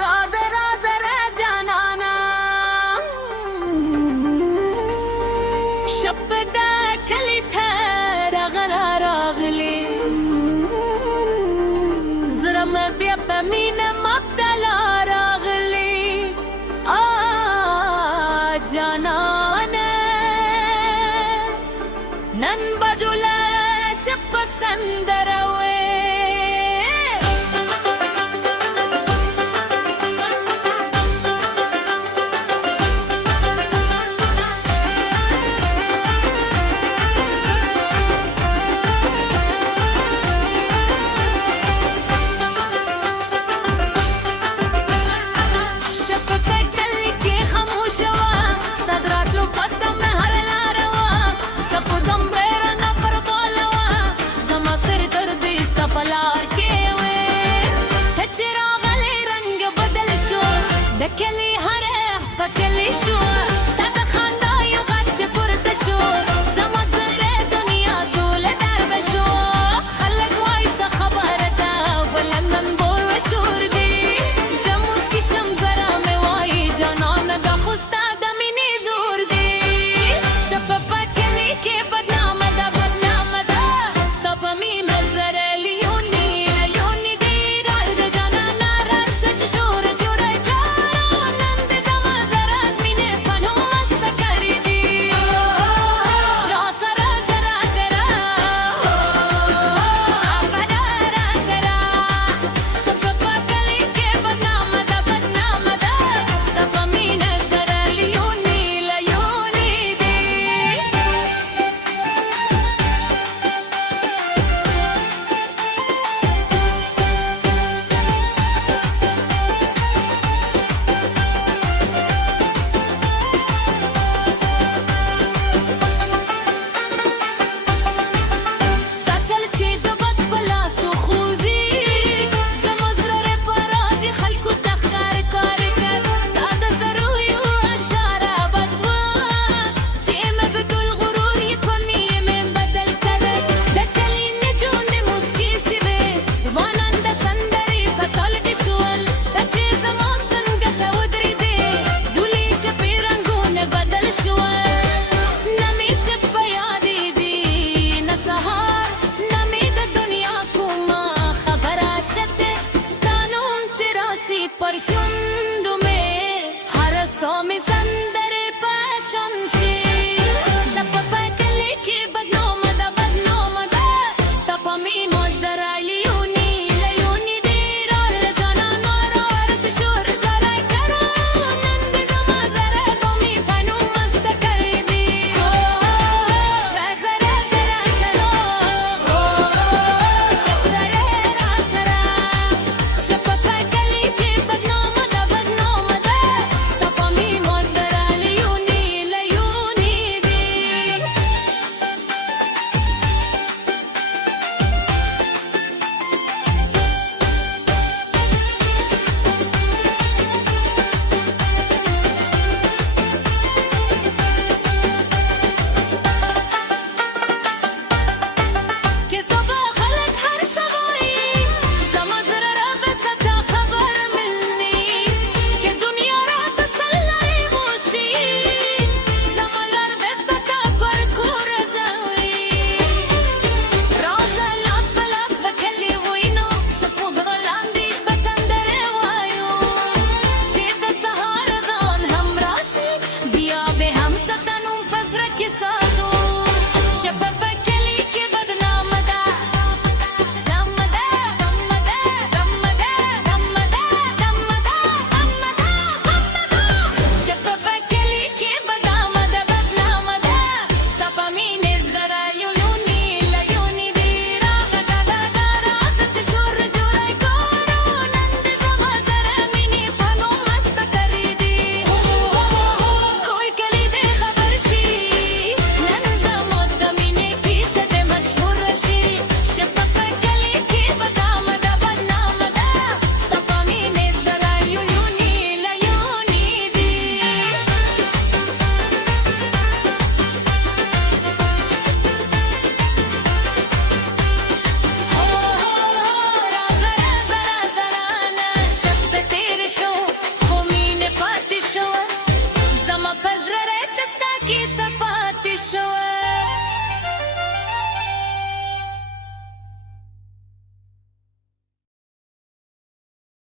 راز راز جانانا شب دا کلی تر غلا راغلی زرم بیا پمین مبتلا راغلی جانانا نن بجولا شب سندروي دکلی هره پکلی شو ستاد خندا یو غچ پرت شو زما زره دنیا دول در بشو خلق وایس خبرتا بلندن بور و شور دی زموس کی شم زرا می وای جانان د خوستا د مینی زور دی شپ پکلی کی بدنام دا ستاپ می نظر لیونی لیونی دی راج جانان رات شور Por